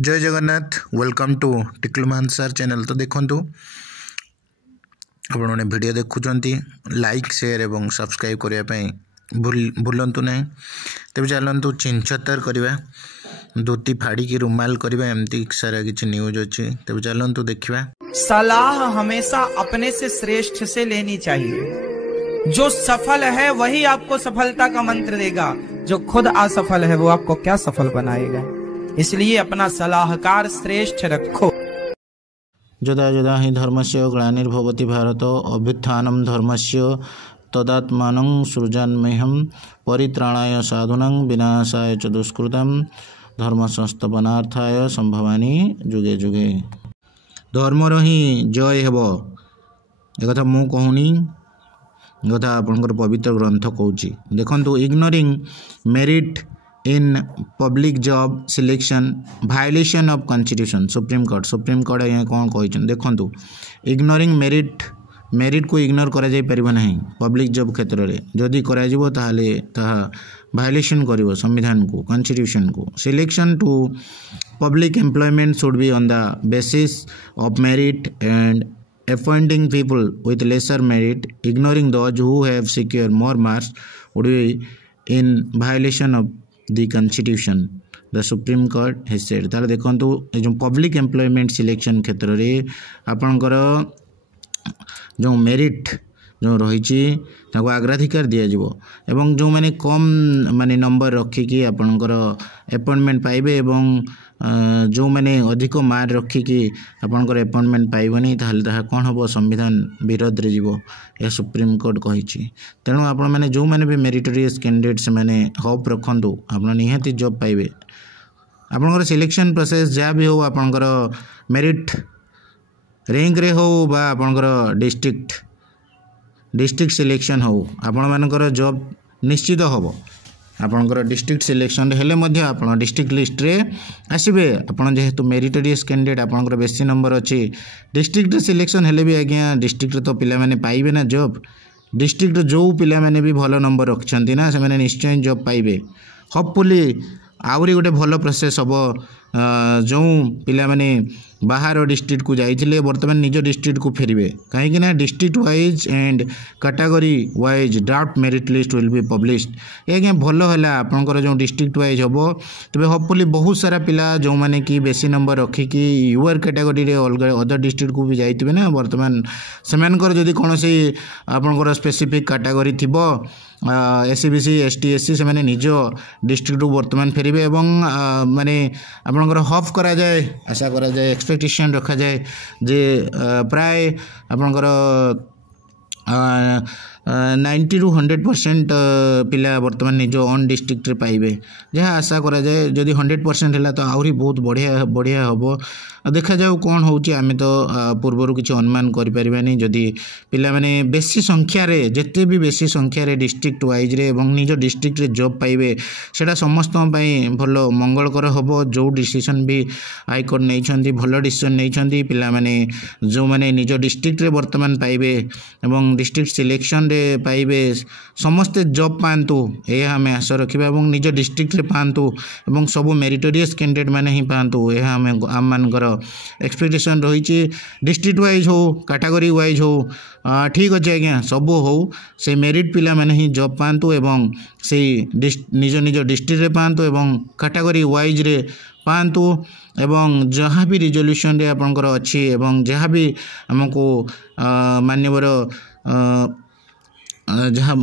जय Jagannath welcome to टिकलुमान sir channel. तो देखूँ आपने वीडियो देखुंट लाइक शेयर और सब्सक्राइब करने भूलु ना। तेज चलतु चिंछतर करवा धोती फाड़ी की रुमाल करवा एमती सारा किसी न्यूज अच्छी। तेज चलतु देखा। सलाह हमेशा अपने से श्रेष्ठ से लेनी चाहिए। जो सफल है वही आपको सफलता का मंत्र देगा, जो खुद असफल है वो आपको क्या सफल बनाएगा। इसलिए अपना सलाहकार श्रेष्ठ रखो। यदा यदा हि धर्मस्य ग्लानिर्भवति भारत अभ्युत्थानं धर्मस्य तदात्मानं सृजन्मेहं परित्राणाय साधूनां विनाशाय च दुष्कृतं धर्म संस्थापनार्थाय संभवानि जुगे जुगे। धर्मर ही जय हेब एक मु कहूनी कथा आपंकर पवित्र ग्रंथ कहूँ। देखो ignoring merit in public job selection violation of constitution supreme court ये कौन कही देखो। इग्नोरिंग मेरिट को इग्नोर करा जाय परिबो नहीं पब्लिक जॉब क्षेत्र में। जदि करा जिवो ताहाले ताहा वायोलेशन करिवो संविधान को कॉन्स्टिट्यूशन को। Selection to public employment should be on the basis of merit and appointing people with lesser merit, ignoring those who have secured more marks would be in violation of the constitution, the Supreme Court has said। तार देखो जो public employment selection क्षेत्र में आपणकर जो merit जो रही अग्राधिकार दिज्व एवं जो मैंने कम माने नंबर रखिकी आपणकर अपॉइंटमेंट पाइबे एवं जो मैंने अधिक मार्क रखिकी आपणकर अपॉइंटमेंट पाइबनी ताहले ताहा कौन हम संविधान विरोध रे जीवो यह सुप्रीम कोर्ट कही। तेणु आपण मैंने जो मैंने भी मेरिटोरियस कैंडिडेट्स मैंने होप रखु आप निहाती जॉब पाइबे। आपणकर सिलेक्शन प्रोसेस जहाँ भी हो आपणकर मेरिट रैंक रे हो बा आपणकर डिस्ट्रिक्ट सिलेक्शन हो आपण मानकर जॉब निश्चित हम। आपणकर डिस्ट्रिक्ट सिलेक्शन हेले मध्य आपण डिस्ट्रिक्ट लिस्ट रे आसबे। आपण जेहेतु मेरिटोरियस कैंडिडेट आपणकर बेसी नंबर अच्छी डिस्ट्रिक्ट सिलेक्शन हेले भी आज्ञा डिस्ट्रिक्ट तो पिला माने पाइबे ना जॉब। डिस्ट्रिक्ट जो पिला माने भी भल नंबर रखछंती ना से माने निश्चय जॉब पाइबे। होपफुली आउरी गोटे भल प्रोसेस हम जो पिला माने बाहर डिस्ट्रिक्ट को जाइए बर्तमान निज डिस्ट्रिक्ट को फेरबे कहीं district wise and category wise draft merit list will be published. ये भल है आपंकर जो डिस्ट्रिक्ट वाइज हम तेज होपफुली बहुत सारा पिला जो मैंने कि बेसी नंबर रखिकी यूआर कैटेगरी रे अलग अदर डिस्ट्रिक्ट को भी जाइए ना बर्तमान से जदि कौन आपंकर स्पेसिफिक कैटेगरी थी एससीबीसी एसटी एससी से मैंने निज डिस्ट्रिक्ट को बर्तमान फेरबे एवं माने आपंकर हफ करा जाए आशा करा जाए एक्सपेक्टेशन रखा जाए जे प्राय आपंकर 90 to 100% पिला बर्तमान निज ओन डिस्ट्रिक्ट रे पाइबे जहाँ आशा करा जाए। जदि 100% है तो आहरी बहुत बढ़िया बढ़िया हम देखा जाऊ कौन होची। आमे तो पूर्वर किसी अनुमान करें जदि पिला माने बेसी संख्यार जिते भी बेसी संख्यार डिस्ट्रिक्ट वाइज रे एवं निज डिस्ट्रिक्ट रे जॉब पाइबे सेटा समस्त भल मंगलकर हम। जो डिसीजन भी हाईकोर्ट नहीं भल डिसीजन नहीं पिला माने जो माने निज डिस्ट्रिक्ट रे बर्तमान पाइबे एवं डिस्ट्रिक्ट सिलेक्शन रे पाइबे समस्ते जॉब पातु यह आम आशा रखा और निज डिस्ट्रिक्ट रे पातु और सबू मेरिटोरियस कैंडिडेट मैंने ही पातु यह आम मानकर एक्सपेक्टेशन रही। डिस्ट्रिक्ट वाइज हो कैटेगरी वाइज हो ठीक अच्छे आज्ञा सबू हो से मेरिट पिला मैंने ही जॉब पातु एवं से निज निज डिस्ट्रिक्ट रे पातु एवं कैटेगरी वाइज रे पातु एवं जहाँ भी रिजोल्यूशन रे आपंकर अच्छी एवं जहाँ भी आमको मान्यवर जहाँ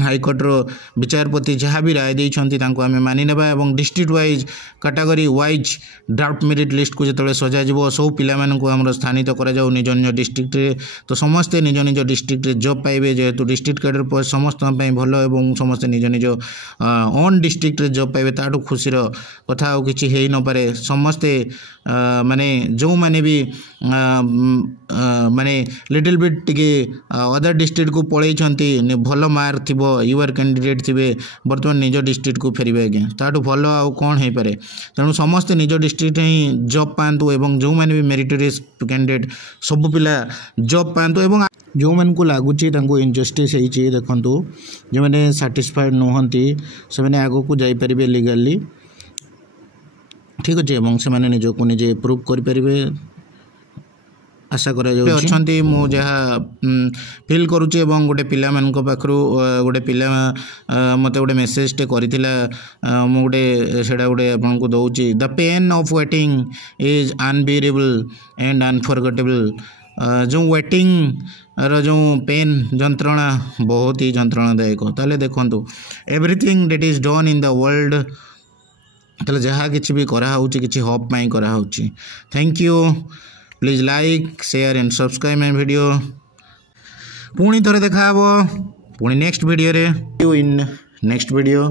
हाईकोर्ट रो विचारपति जहाँ भी राय देइछंती तांको आमे मानि नेबा एवं district wise category wise draft merit list को जो सजा जीवो सब पिला मानकु हमर स्थानित करा जाऊ निज निज डिस्ट्रिक्ट रे तो समस्ते निज निज डिस्ट्रिक्ट रे जॉब पाइबे जेहेतु डिस्ट्रिक्ट कैडर पर समस्त पई भल एवं समस्ते निज निज ओन डिस्ट्रिक्ट रे जॉब पाइबे ताठू खुशीर कथा आ किछि हेई न पारे। समस्ते माने जो माने भी माने लिटिल बिट टिके अदर डिस्ट्रिक्ट को पळैछंती भल मार्क थी यूआर कैंडिडेट थे बर्तमान निज डिस्ट्रिक्ट को फेरबे आज्ञा ताठू भल आउ कौन हो पारे। तेणु समस्ते निज डिस्ट्रिक्ट ही जॉब पातु एवं जो मैंने भी मेरिटोरियस कैंडिडेट सब पिला जॉब पातु एवं जो मन को लगुच इनजस्टिस होती देखु जो मैंने साटिस्फाइड नुहति से आग को जापर लीगली ठीक अच्छे से निजक निजे प्रूव करें आशा करा अच्छा मु जहाँ फिल करुचे गोटे पिला पाखु गोटे पिला मत गोटे मेसेजटे करथिला गोटे सेटा गोटे आपको दौची the pain of waiting is unbearable and unforgettable जो वेटिंग जो पेन जंत्रणा बहुत ही जंत्रणादायक ताले देखो everything that is done in the world ताले जहाँ किसी भी कराऊँ किसी हब पाई कराऊँ thank you please like share and subscribe my video पुणी थोड़े देखा पुणी नेक्स्ट वीडियो रे इन नेक्स्ट वीडियो।